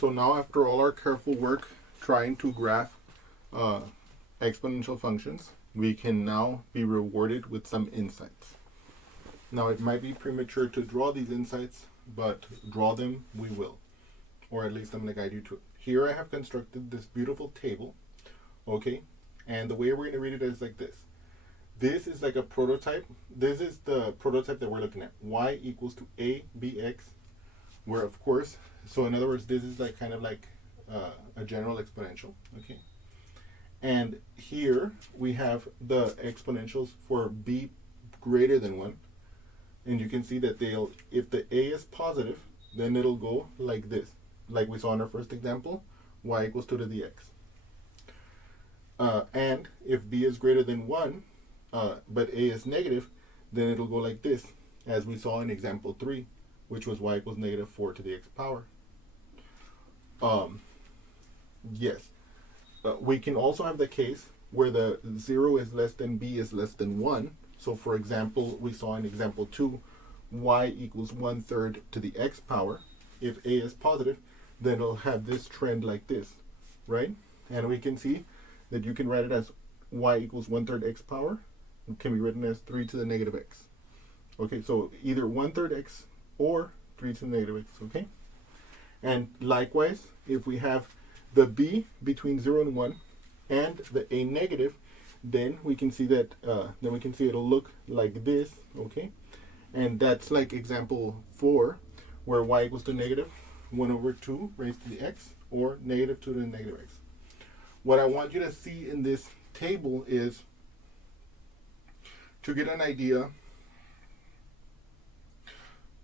So now after all our careful work trying to graph exponential functions, we can now be rewarded with some insights. Now it might be premature to draw these insights, but draw them we will. Or at least I'm going to guide you to it. Here I have constructed this beautiful table, okay? And the way we're going to read it is like this. This is like a prototype. This is the prototype that we're looking at. Y equals to a bx, where of course, so in other words, this is like kind of like a general exponential, okay? And here we have the exponentials for b greater than 1. And you can see that they'll, if the a is positive, then it'll go like this. Like we saw in our first example, y equals 2 to the x. And if b is greater than 1, but a is negative, then it'll go like this, as we saw in example 3, which was y equals negative 4 to the x power. Yes. We can also have the case where the 0 is less than b is less than 1. So for example, we saw in example 2, y equals 1/3 to the x power. If a is positive, then it'll have this trend like this, right? And we can see that you can write it as y equals 1/3 x power. It can be written as 3 to the negative x. Okay, so either 1/3 x or 3 to the negative x, okay? And likewise, if we have the b between 0 and 1 and the a negative, then we can see that it'll look like this, okay? And that's like example 4, where y equals to negative 1/2 raised to the x, or negative 2 to the negative x. What I want you to see in this table is to get an idea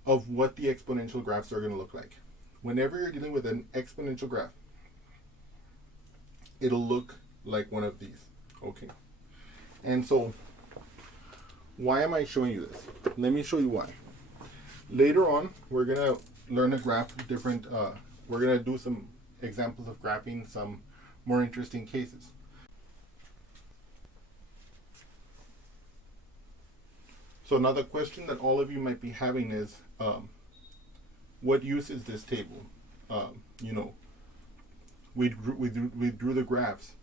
of what the exponential graphs are going to look like. Whenever you're dealing with an exponential graph, it'll look like one of these, okay? And so, why am I showing you this? Let me show you why. Later on, we're going to learn to graph different, we're going to do some examples of graphing some more interesting cases. So now the question that all of you might be having is, what use is this table? You know, we drew the graphs.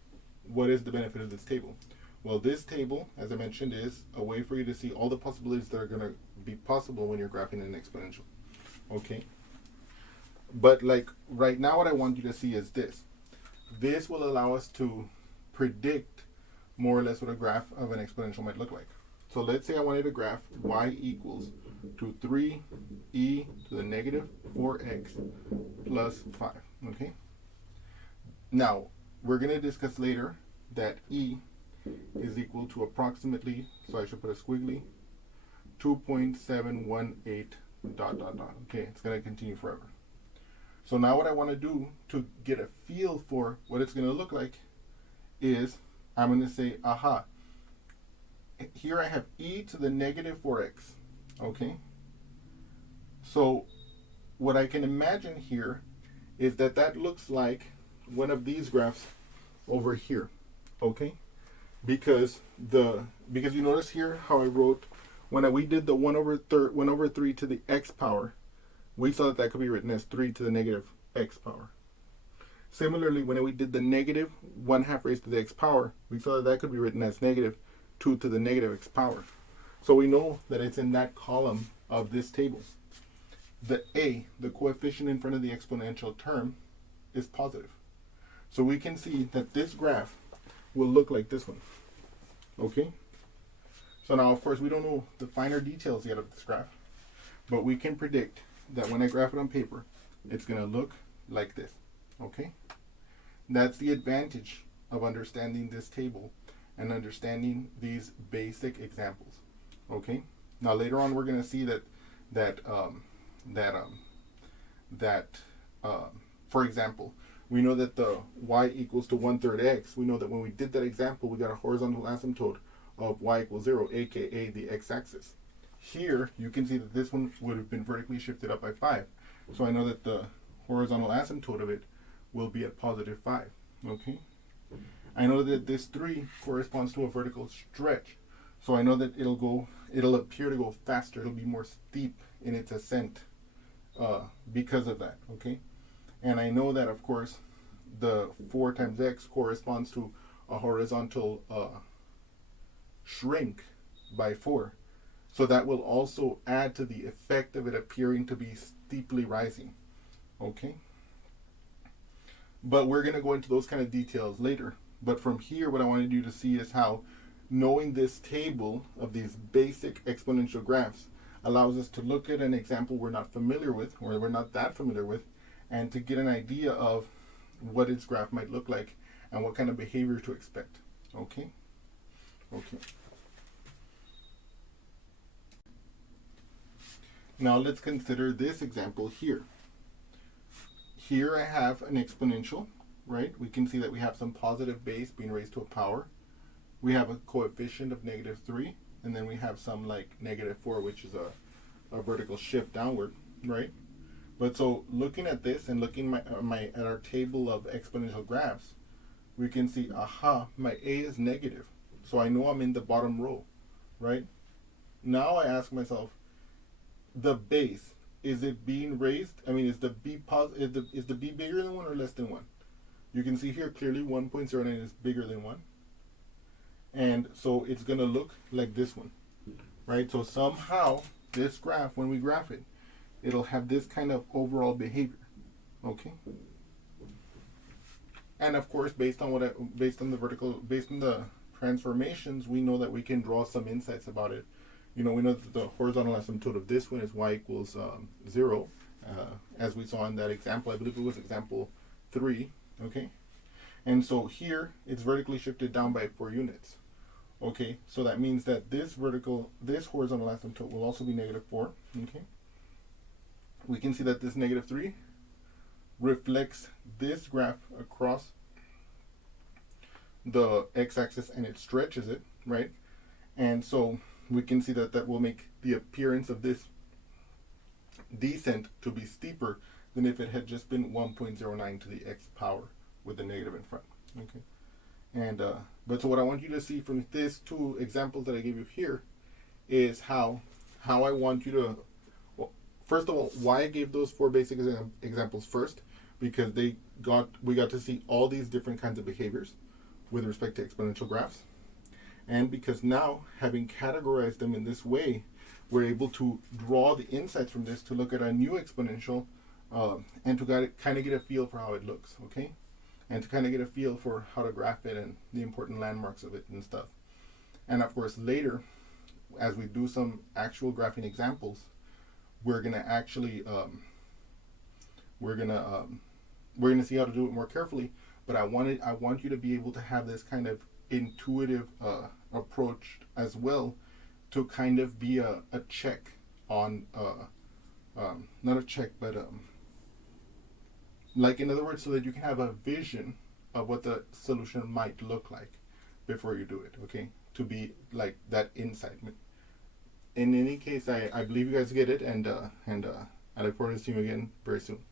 What is the benefit of this table? Well, this table, as I mentioned, is a way for you to see all the possibilities that are going to be possible when you're graphing an exponential. Okay? But like right now, what I want you to see is this. This will allow us to predict more or less what a graph of an exponential might look like. So let's say I wanted to graph y equals to 3e to the negative 4x plus 5. Okay? Now, we're going to discuss later that e is equal to approximately, so I should put a squiggly, 2.718 ... Okay, it's going to continue forever. So now what I want to do to get a feel for what it's going to look like is I'm going to say, aha, here I have e to the negative 4x. Okay? So what I can imagine here is that that looks like one of these graphs over here. Okay? Because you notice here how I wrote when we did the 1/3 to the x power, we saw that could be written as 3 to the negative x power. Similarly, when we did the negative 1/2 raised to the x power, we saw that could be written as negative 2 to the negative x power. So we know that it's in that column of this table. The a, the coefficient in front of the exponential term, is positive. So we can see that this graph will look like this one. Okay? So now, of course, we don't know the finer details yet of this graph, but we can predict that when I graph it on paper, it's going to look like this. Okay? That's the advantage of understanding this table and understanding these basic examples. Okay? Now later on, we're going to see for example, we know that the y equals to 1/3 x. We know that when we did that example, we got a horizontal asymptote of y equals 0, aka the x-axis. Here, you can see that this one would have been vertically shifted up by 5. So I know that the horizontal asymptote of it will be at positive 5. Okay? I know that this 3 corresponds to a vertical stretch. So I know that it'll appear to go faster. It'll be more steep in its ascent because of that. Okay? And I know that, of course, the 4 times x corresponds to a horizontal shrink by 4. So that will also add to the effect of it appearing to be steeply rising. Okay? But we're going to go into those kind of details later. But from here, what I wanted you to see is how knowing this table of these basic exponential graphs allows us to look at an example we're not familiar with, or we're not that familiar with, and to get an idea of what its graph might look like and what kind of behavior to expect. Okay? Okay. Now let's consider this example here. Here I have an exponential, right? We can see that we have some positive base being raised to a power. We have a coefficient of -3, and then we have some like -4, which is a vertical shift downward, right? But so looking at this and looking at our table of exponential graphs, we can see, aha, my A is negative. So I know I'm in the bottom row, right? Now I ask myself, the base, is it being raised? I mean, is the B is the B bigger than 1 or less than 1? You can see here clearly 1.09 is bigger than 1. And so it's going to look like this one, right? So somehow this graph, when we graph it, it'll have this kind of overall behavior, okay? And of course, based on the transformations, we know that we can draw some insights about it. You know, we know that the horizontal asymptote of this one is y equals 0, as we saw in that example. I believe it was example 3, okay? And so here, it's vertically shifted down by 4 units. Okay, so that means that this horizontal asymptote will also be -4, okay? We can see that this -3 reflects this graph across the x-axis and it stretches it, right? And so we can see that that will make the appearance of this descent to be steeper than if it had just been 1.09 to the x power with the negative in front, okay? And but so what I want you to see from these 2 examples that I gave you here is how I want you to, well, first of all, why I gave those 4 basic examples first, because we got to see all these different kinds of behaviors with respect to exponential graphs. And because now, having categorized them in this way, we're able to draw the insights from this to look at a new exponential and to kind of get a feel for how it looks, okay? And to kind of get a feel for how to graph it and the important landmarks of it and stuff. And of course, later, as we do some actual graphing examples, we're gonna actually we're gonna see how to do it more carefully. But I want you to be able to have this kind of intuitive approach as well, to kind of be a check on not a check, but like, in other words, so that you can have a vision of what the solution might look like before you do it, okay? To be like that insight. In any case, I believe you guys get it, and I look forward to seeing you again very soon.